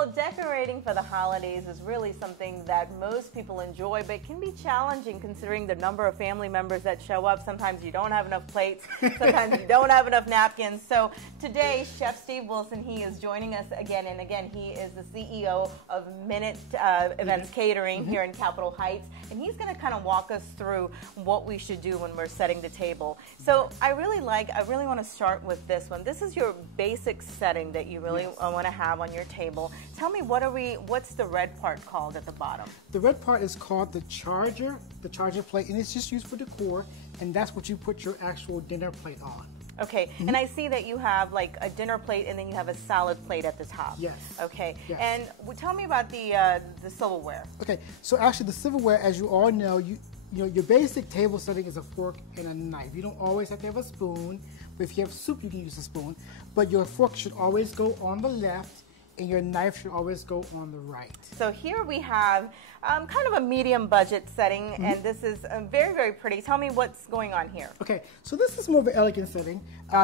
Well, decorating for the holidays is really something that most people enjoy, but it can be challenging considering the number of family members that show up. Sometimes you don't have enough plates, sometimes you don't have enough napkins. So today, Chef Steve Wilson, he is joining us again and again. He is the CEO of Minute Events Catering here in Capitol Heights, and he's going to kind of walk us through what we should do when we're setting the table. So I really want to start with this one. This is your basic setting that you really want to have on your table. Tell me, what's the red part called at the bottom? The red part is called the charger plate, and it's just used for decor, and that's what you put your actual dinner plate on. Okay, and I see that you have like a dinner plate and then you have a salad plate at the top. Yes. Okay, yes. And tell me about the silverware. Okay, so actually the silverware, as you all know, you know, your basic table setting is a fork and a knife. You don't always have to have a spoon, but if you have soup, you can use a spoon. But your fork should always go on the left, and your knife should always go on the right. So here we have kind of a medium budget setting, and this is very, very pretty. Tell me what's going on here. Okay, so this is more of an elegant setting.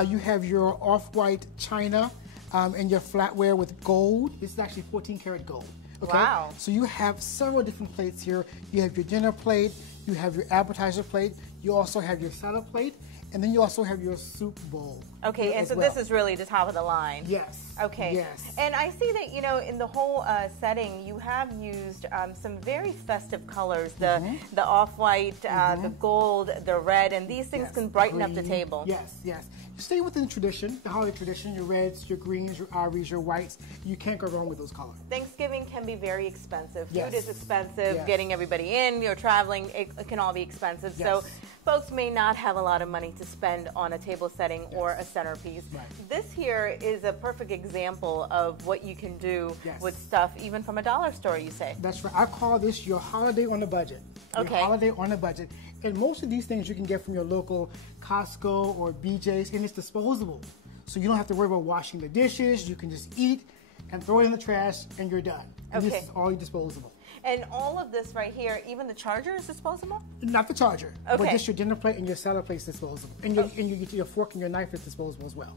You have your off-white china and your flatware with gold. This is actually 14 karat gold. Okay? Wow. So you have several different plates here. You have your dinner plate, you have your appetizer plate, you also have your salad plate, and then you also have your soup bowl. Okay, and so this is really the top of the line. Yes. Okay. Yes. And I see that, you know, in the whole setting, you have used some very festive colors, the off-white, the gold, the red, and these things can brighten up the table. Yes, yes. You stay within tradition, the holiday tradition, your reds, your greens, your ivories, your whites. You can't go wrong with those colors. Thanksgiving can be very expensive. Yes. Food is expensive. Yes. Getting everybody in, you're traveling, it can all be expensive. Yes. So folks may not have a lot of money to spend on a table setting or a centerpiece. Right. This here is a perfect example of what you can do with stuff, even from a dollar store, you say. That's right. I call this your holiday on a budget. Okay. Your holiday on a budget. And most of these things you can get from your local Costco or BJ's, and it's disposable. So you don't have to worry about washing the dishes. You can just eat and throw it in the trash, and you're done. And this is all disposable. And all of this right here, even the charger is disposable? Not the charger, but just your dinner plate and your salad plate is disposable. And your fork and your knife is disposable as well.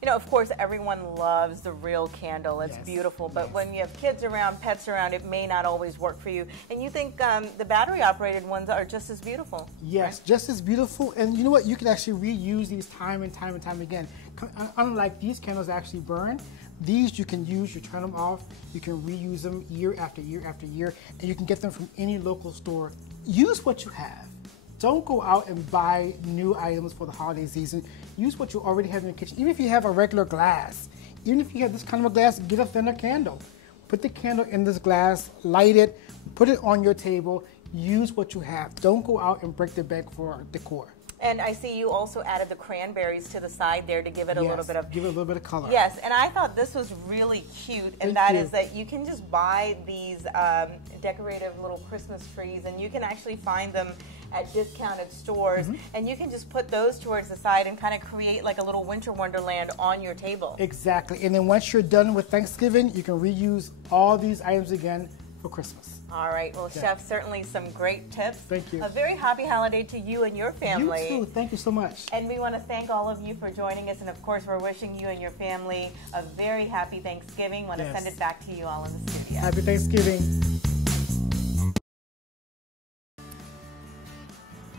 You know, of course, everyone loves the real candle. It's beautiful. But when you have kids around, pets around, it may not always work for you. And you think the battery-operated ones are just as beautiful. Yes, just as beautiful. And you know what? You can actually reuse these time and time and time again. Unlike these candles that actually burn, these you can use, you turn them off, you can reuse them year after year after year, and you can get them from any local store. Use what you have. Don't go out and buy new items for the holiday season. Use what you already have in your kitchen. Even if you have a regular glass, even if you have this kind of a glass, get a thinner candle. Put the candle in this glass, light it, put it on your table. Use what you have. Don't go out and break the bank for decor. And I see you also added the cranberries to the side there to give it a little bit of... give it a little bit of color. Yes, and I thought this was really cute, and that is that you can just buy these decorative little Christmas trees, and you can actually find them at discounted stores, and you can just put those towards the side and kind of create like a little winter wonderland on your table. Exactly, and then once you're done with Thanksgiving, you can reuse all these items again for Christmas. All right. Well, Chef, certainly some great tips. Thank you. A very happy holiday to you and your family. You too. Thank you so much. And we want to thank all of you for joining us. And, of course, we're wishing you and your family a very happy Thanksgiving. Want to send it back to you all in the studio. Happy Thanksgiving.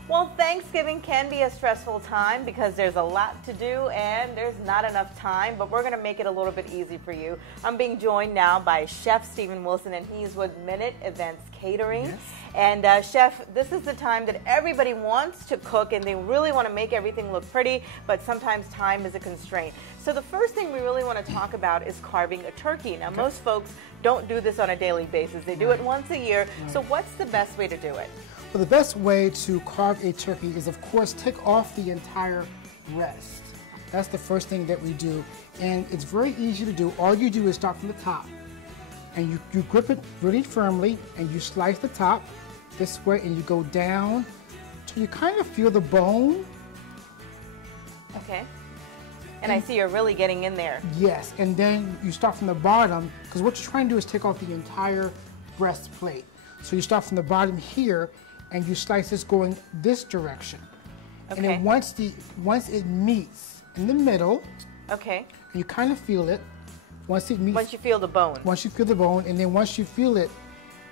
Well, Thanksgiving can be a stressful time because there's a lot to do and there's not enough time, but we're going to make it a little bit easy for you. I'm being joined now by Chef Stephen Wilson, and he's with Minute Events Catering. Yes. And Chef, this is the time that everybody wants to cook and they really want to make everything look pretty, but sometimes time is a constraint. So the first thing we really want to talk about is carving a turkey. Now, most folks don't do this on a daily basis. They do it once a year. So what's the best way to do it? Well, the best way to carve a turkey is, of course, take off the entire breast. That's the first thing that we do. And it's very easy to do. All you do is start from the top. And you grip it really firmly, and you slice the top this way, and you go down till you kind of feel the bone. Okay. And I see you're really getting in there. Yes, and then you start from the bottom, because what you're trying to do is take off the entire breastplate. So you start from the bottom here, and you slice this going this direction. Okay. And then once it meets in the middle, okay, you kind of feel it Once it meets, once you feel the bone. once you feel the bone, and then once you feel it,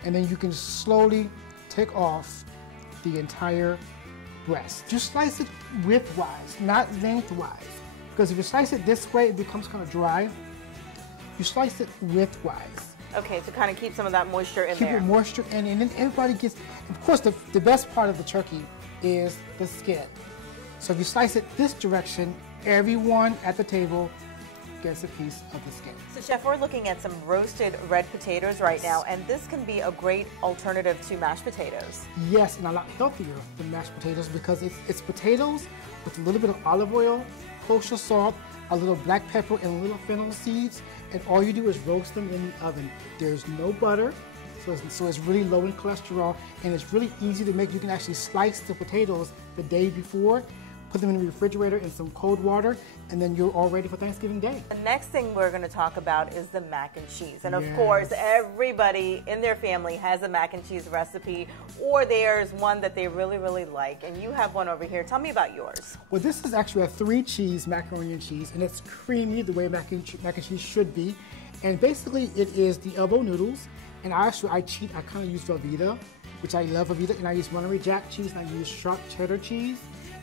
and then you can slowly take off the entire breast. Just slice it widthwise, not lengthwise. Because if you slice it this way, it becomes kind of dry. You slice it widthwise. Okay, to kind of keep some of that moisture in Keep there. it moisture in, and then everybody gets, of course, the best part of the turkey is the skin. So if you slice it this direction, everyone at the table gets a piece of the skin. So Chef, we're looking at some roasted red potatoes right now, and this can be a great alternative to mashed potatoes. Yes, and a lot healthier than mashed potatoes because it's potatoes with a little bit of olive oil, kosher salt, a little black pepper, and little fennel seeds, and all you do is roast them in the oven. There's no butter, so it's really low in cholesterol, and it's really easy to make. You can actually slice the potatoes the day before, put them in the refrigerator in some cold water, and then you're all ready for Thanksgiving Day. The next thing we're going to talk about is the mac and cheese. And of Yes. course, everybody in their family has a mac and cheese recipe, or there's one that they really, really like. And you have one over here. Tell me about yours. Well, this is actually a 3-cheese macaroni and cheese, and it's creamy the way mac and cheese should be. And basically, it is the elbow noodles. And I cheat. I kind of use Velveeta, which I love Velveeta, and I use Monterey Jack cheese, and I use sharp cheddar cheese.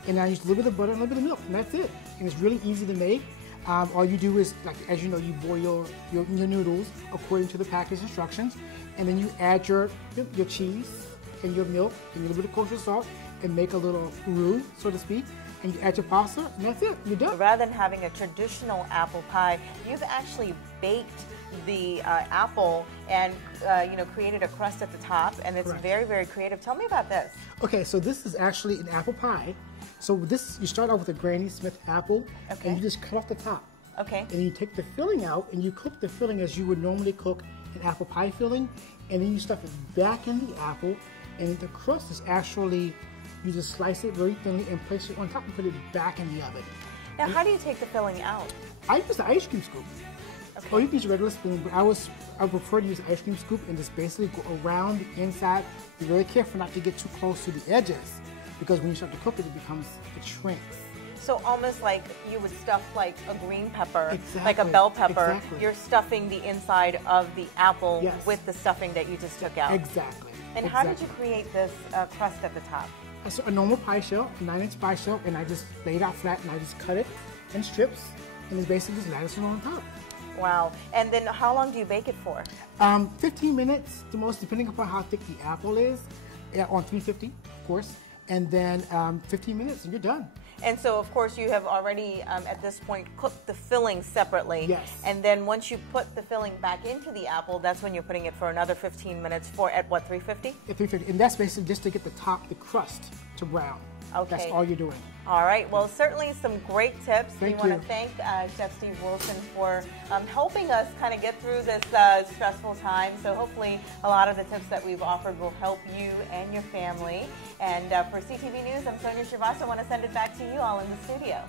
And I use a little bit of butter and a little bit of milk, and that's it. And it's really easy to make. All you do is, like, as you know, you boil your noodles according to the package instructions, and then you add your cheese and your milk and a little bit of kosher salt and make a little roux, so to speak. And you add your pasta, and that's it. You're done. Rather than having a traditional apple pie, you've actually baked the apple and created a crust at the top, and it's Correct. very, very creative. Tell me about this. Okay, so this is actually an apple pie. So this, you start out with a Granny Smith apple, Okay. and you just cut off the top. Okay. And you take the filling out, and you cook the filling as you would normally cook an apple pie filling, and then you stuff it back in the apple, and the crust is actually, you just slice it very thinly and place it on top and put it back in the oven. Now, how do you take the filling out? I use the ice cream scoop. Okay. Or you can use a regular spoon, but I prefer to use the ice cream scoop and just basically go around the inside. Be very careful not to get too close to the edges, because when you start to cook it, it shrinks. So almost like you would stuff like a green pepper, Exactly. like a bell pepper. Exactly. You're stuffing the inside of the apple Yes. with the stuffing that you just took out. Exactly. And how did you create this crust at the top? So a normal pie shell, a 9-inch pie shell, and I just lay it out flat, and I just cut it in strips, and it's basically just lattice it on top. Wow. And then how long do you bake it for? 15 minutes, the most, depending upon how thick the apple is, on 350, of course, and then 15 minutes, and you're done. And so, of course, you have already, at this point, cooked the filling separately. Yes. And then once you put the filling back into the apple, that's when you're putting it for another 15 minutes at what, 350? At 350, and that's basically just to get the crust to brown. Okay. That's all you're doing. All right. Well, certainly some great tips. Thank we you. want to thank Chef Steve Wilson for helping us kind of get through this stressful time. So hopefully a lot of the tips that we've offered will help you and your family. And for CTV News, I'm Sonia Srivastava. I want to send it back to you all in the studio.